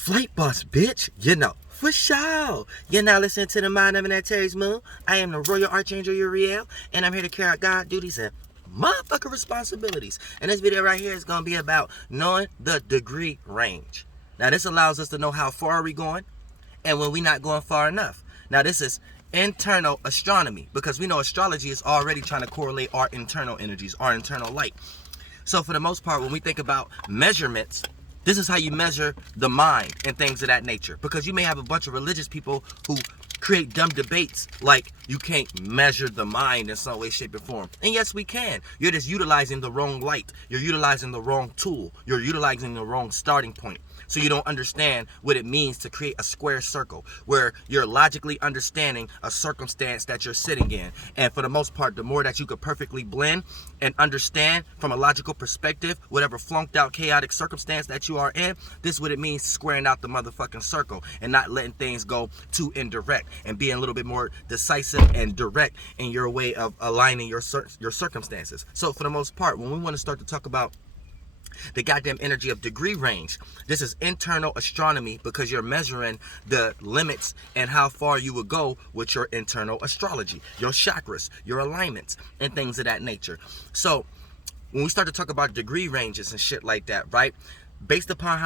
Flight boss, bitch. You know, for sure. You're now listening to the Mind of an Terry's Moon. I am the Royal Archangel Uriel, and I'm here to carry out God duties and motherfucking responsibilities. And this video right here is going to be about knowing the degree range. Now, this allows us to know how far we're going and when we're not going far enough. Now, this is internal astronomy because we know astrology is already trying to correlate our internal energies, our internal light. So for the most part, when we think about measurements, this is how you measure the mind and things of that nature. Because you may have a bunch of religious people who create dumb debates like you can't measure the mind in some way, shape, or form. And yes, we can. You're just utilizing the wrong light. You're utilizing the wrong tool. You're utilizing the wrong starting point. So you don't understand what it means to create a square circle where you're logically understanding a circumstance that you're sitting in. And for the most part, the more that you could perfectly blend and understand from a logical perspective, whatever flunked out chaotic circumstance that you are in, this is what it means squaring out the motherfucking circle and not letting things go too indirect and being a little bit more decisive and direct in your way of aligning your circumstances. So for the most part, when we want to start to talk about the goddamn energy of degree range, this is internal astronomy because you're measuring the limits and how far you would go with your internal astrology, your chakras, your alignments, and things of that nature. So when we start to talk about degree ranges and shit like that, right, based upon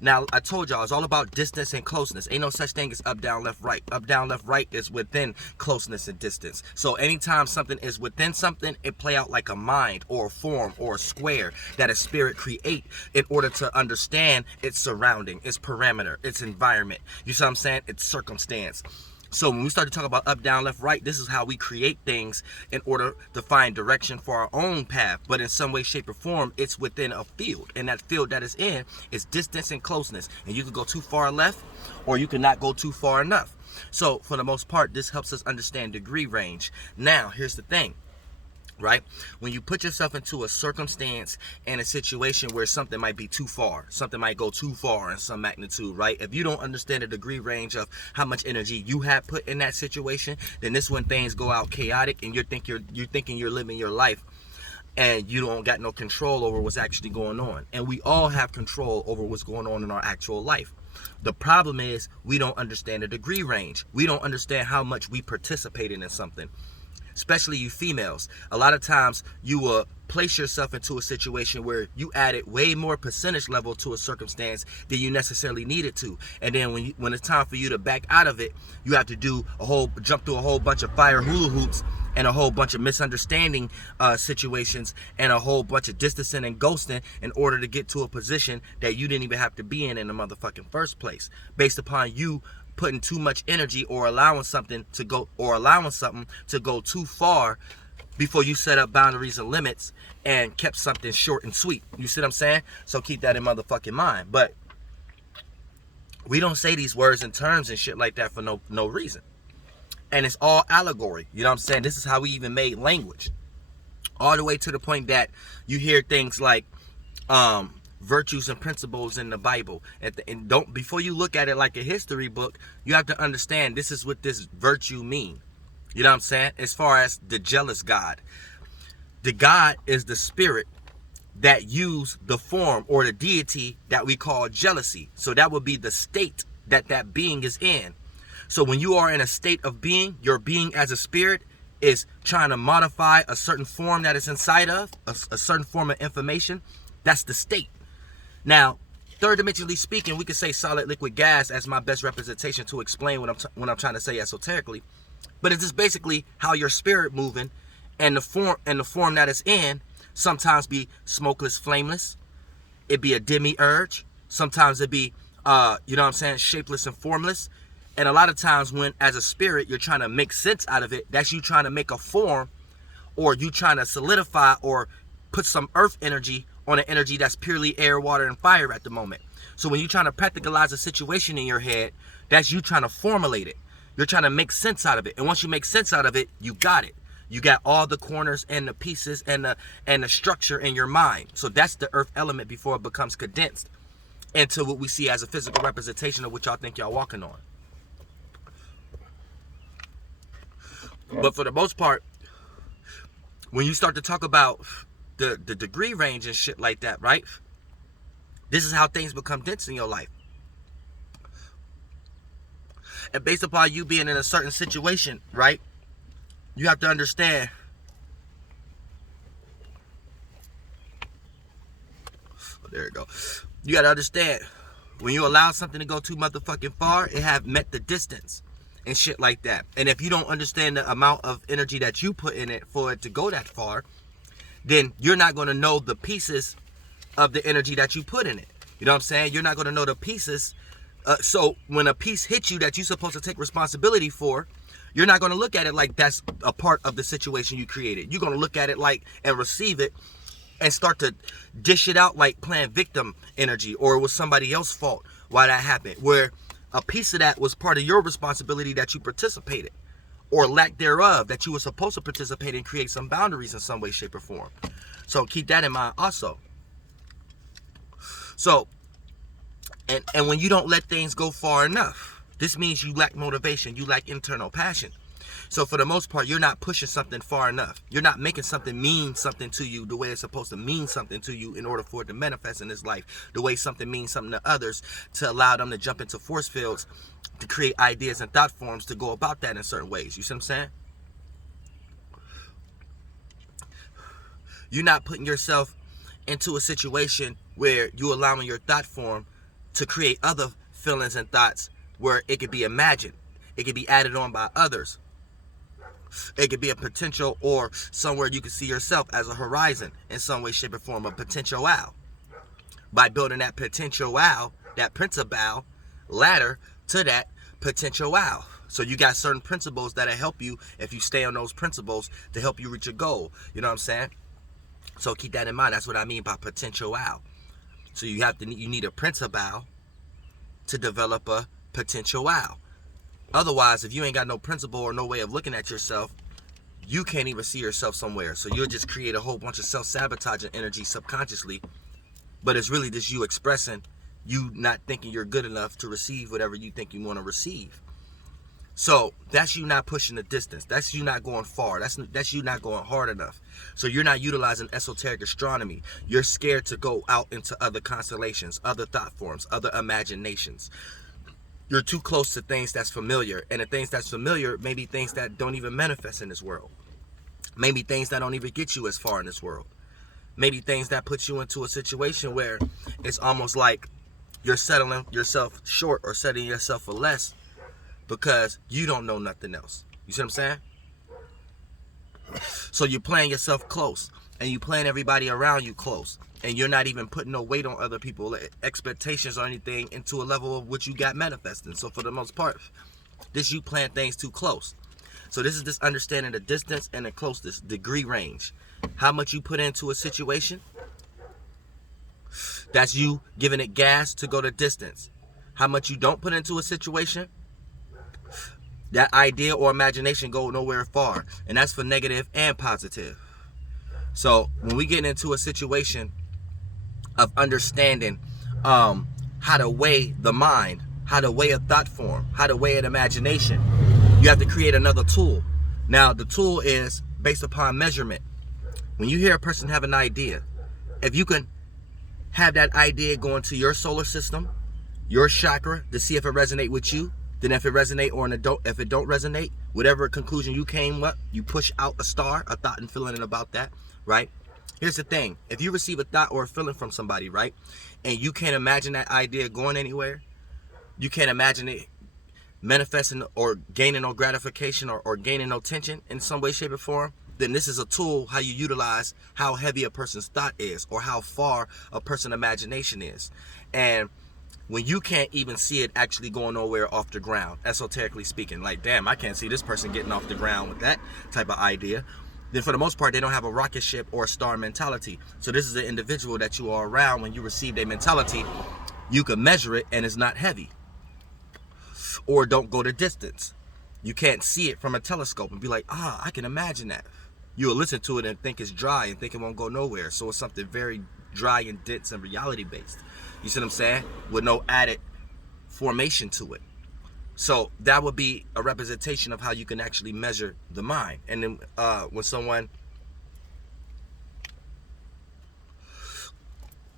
now I told y'all it's all about distance and closeness. Ain't no such thing as up, down, left, right. Up, down, left, right is within closeness and distance. So anytime something is within something, it play out like a mind or a form or a square that a spirit create in order to understand its surrounding, its parameter, its environment. You see what I'm saying? Its circumstance. So when we start to talk about up, down, left, right, this is how we create things in order to find direction for our own path. But in some way, shape, or form, it's within a field. And that field that it's in is distance and closeness. And you can go too far left or you cannot go too far enough. So for the most part, this helps us understand degree range. Now, here's the thing. Right? When you put yourself into a circumstance and a situation where something might be too far, something might go too far in some magnitude, right? If you don't understand the degree range of how much energy you have put in that situation, then this when things go out chaotic and you're thinking you're living your life and you don't got no control over what's actually going on. And we all have control over what's going on in our actual life. The problem is we don't understand the degree range. We don't understand how much we participate in something. Especially you females, a lot of times you will place yourself into a situation where you added way more percentage level to a circumstance than you necessarily needed to. And then when it's time for you to back out of it, you have to jump through a whole bunch of fire hula hoops and a whole bunch of misunderstanding situations and a whole bunch of distancing and ghosting in order to get to a position that you didn't even have to be in the motherfucking first place, based upon you putting too much energy or allowing something to go too far before you set up boundaries and limits and kept something short and sweet. You see what I'm saying? So keep that in motherfucking mind. But we don't say these words and terms and shit like that for no reason. And it's all allegory. You know what I'm saying? This is how we even made language. All the way to the point that you hear things like virtues and principles in the Bible. And before you look at it like a history book, you have to understand this is what this virtue mean. You know what I'm saying? As far as the jealous God. The God is the spirit that use the form or the deity that we call jealousy. So that would be the state that being is in. So when you are in a state of being, your being as a spirit is trying to modify a certain form that is inside of, a certain form of information. That's the state. Now, third dimensionally speaking, we could say solid, liquid, gas as my best representation to explain what I'm trying to say esoterically. But it's just basically how your spirit moving and the form that it's in sometimes be smokeless, flameless. It be a demiurge. Sometimes it be, shapeless and formless. And a lot of times when, as a spirit, you're trying to make sense out of it, that's you trying to make a form or you trying to solidify or put some earth energy on an energy that's purely air, water, and fire at the moment. So when you're trying to practicalize a situation in your head, that's you trying to formulate it. You're trying to make sense out of it. And once you make sense out of it, you got it. You got all the corners and the pieces and the structure in your mind. So that's the earth element before it becomes condensed into what we see as a physical representation of what y'all think y'all walking on. But for the most part, when you start to talk about the degree range and shit like that, right? This is how things become dense in your life. And based upon you being in a certain situation, right, you have to understand. Oh, there you go. You got to understand, when you allow something to go too motherfucking far, it have met the distance and shit like that. And if you don't understand the amount of energy that you put in it for it to go that far, then you're not going to know the pieces of the energy that you put in it. You know what I'm saying? You're not going to know the pieces. So when a piece hits you that you're supposed to take responsibility for, you're not going to look at it like that's a part of the situation you created. You're going to look at it like and receive it and start to dish it out like playing victim energy, or it was somebody else's fault why that happened, where a piece of that was part of your responsibility that you participated, or lack thereof, that you were supposed to participate and create some boundaries in some way, shape, or form. So keep that in mind also. So, and when you don't let things go far enough, this means you lack motivation, you lack internal passion. So for the most part, you're not pushing something far enough. You're not making something mean something to you the way it's supposed to mean something to you in order for it to manifest in this life. The way something means something to others, to allow them to jump into force fields, to create ideas and thought forms to go about that in certain ways. You see what I'm saying? You're not putting yourself into a situation where you're allowing your thought form to create other feelings and thoughts where it could be imagined. It could be added on by others. It could be a potential, or somewhere you could see yourself as a horizon in some way, shape, or form, a potential wow. By building that potential wow, that principal ladder to that potential wow. So you got certain principles that'll help you, if you stay on those principles, to help you reach your goal. You know what I'm saying? So keep that in mind. That's what I mean by potential wow. So you need a principal to develop a potential wow. Otherwise, if you ain't got no principle or no way of looking at yourself, you can't even see yourself somewhere. So you'll just create a whole bunch of self-sabotaging energy subconsciously. But it's really just you expressing, you not thinking you're good enough to receive whatever you think you want to receive. So that's you not pushing the distance. That's you not going far. That's you not going hard enough. So you're not utilizing esoteric astronomy. You're scared to go out into other constellations, other thought forms, other imaginations. You're too close to things that's familiar. And the things that's familiar may be things that don't even manifest in this world. Maybe things that don't even get you as far in this world. Maybe things that put you into a situation where it's almost like you're settling yourself short or setting yourself for less because you don't know nothing else. You see what I'm saying? So you're playing yourself close, and you playing everybody around you close, and you're not even putting no weight on other people's expectations or anything into a level of what you got manifesting. So for the most part, this you playing things too close. So this is this understanding the distance and the closeness, degree range. How much you put into a situation, that's you giving it gas to go the distance. How much you don't put into a situation, that idea or imagination go nowhere far. And that's for negative and positive. So when we get into a situation of understanding how to weigh the mind, how to weigh a thought form, how to weigh an imagination, you have to create another tool. Now the tool is based upon measurement. When you hear a person have an idea, if you can have that idea go into your solar system, your chakra, to see if it resonates with you, then if it resonate or if it don't resonate, whatever conclusion you came up, you push out a star, a thought and feeling about that, right? Here's the thing. If you receive a thought or a feeling from somebody, right, and you can't imagine that idea going anywhere, you can't imagine it manifesting or gaining no gratification or gaining no tension in some way, shape, or form, then this is a tool how you utilize how heavy a person's thought is or how far a person's imagination is. And when you can't even see it actually going nowhere off the ground, esoterically speaking, like, damn, I can't see this person getting off the ground with that type of idea, then for the most part, they don't have a rocket ship or a star mentality. So this is an individual that you are around. When you receive their mentality, you can measure it and it's not heavy. Or don't go the distance. You can't see it from a telescope and be like, I can imagine that. You'll listen to it and think it's dry and think it won't go nowhere. So it's something very dry and dense and reality based. You see what I'm saying? With no added formation to it. So that would be a representation of how you can actually measure the mind. And then when someone,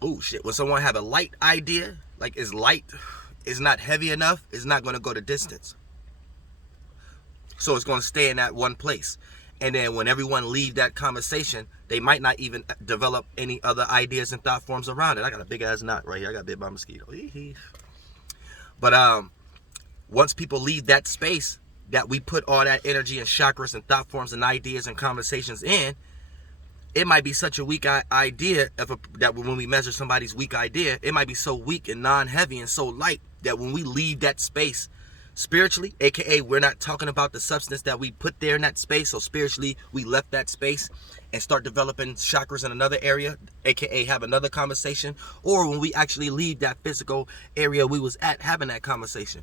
when someone have a light idea, like it's light, it's not heavy enough, it's not going to go the distance. So it's going to stay in that one place. And then when everyone leave that conversation, they might not even develop any other ideas and thought forms around it. I got a big ass knot right here. I got bit by a mosquito. But once people leave that space that we put all that energy and chakras and thought forms and ideas and conversations in, it might be such a weak idea that when we measure somebody's weak idea, it might be so weak and non-heavy and so light that when we leave that space spiritually, aka we're not talking about the substance that we put there in that space, so spiritually we left that space and start developing chakras in another area, aka have another conversation, or when we actually leave that physical area we was at having that conversation,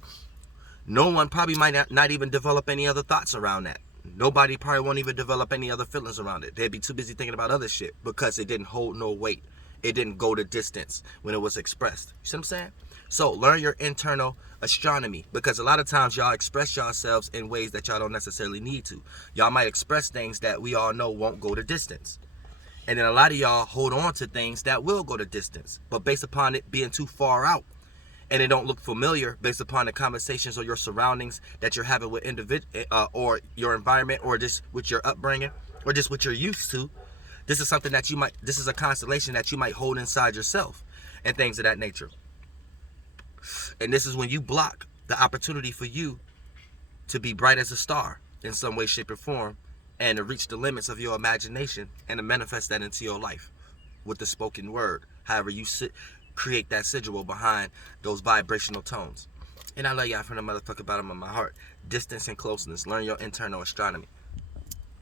no one probably might not even develop any other thoughts around that. Nobody probably won't even develop any other feelings around it. They'd be too busy thinking about other shit because it didn't hold no weight. It didn't go the distance when it was expressed. You see what I'm saying? So learn your internal astronomy, because a lot of times y'all express yourselves in ways that y'all don't necessarily need to. Y'all might express things that we all know won't go the distance. And then a lot of y'all hold on to things that will go the distance, but based upon it being too far out, and it don't look familiar based upon the conversations or your surroundings that you're having with or your environment, or just with your upbringing, or just what you're used to. This is something that this is a constellation that you might hold inside yourself and things of that nature. And this is when you block the opportunity for you to be bright as a star in some way, shape, or form, and to reach the limits of your imagination and to manifest that into your life with the spoken word. However you create that sigil behind those vibrational tones. And I love y'all from the motherfucker bottom of my heart. Distance and closeness. Learn your internal astronomy.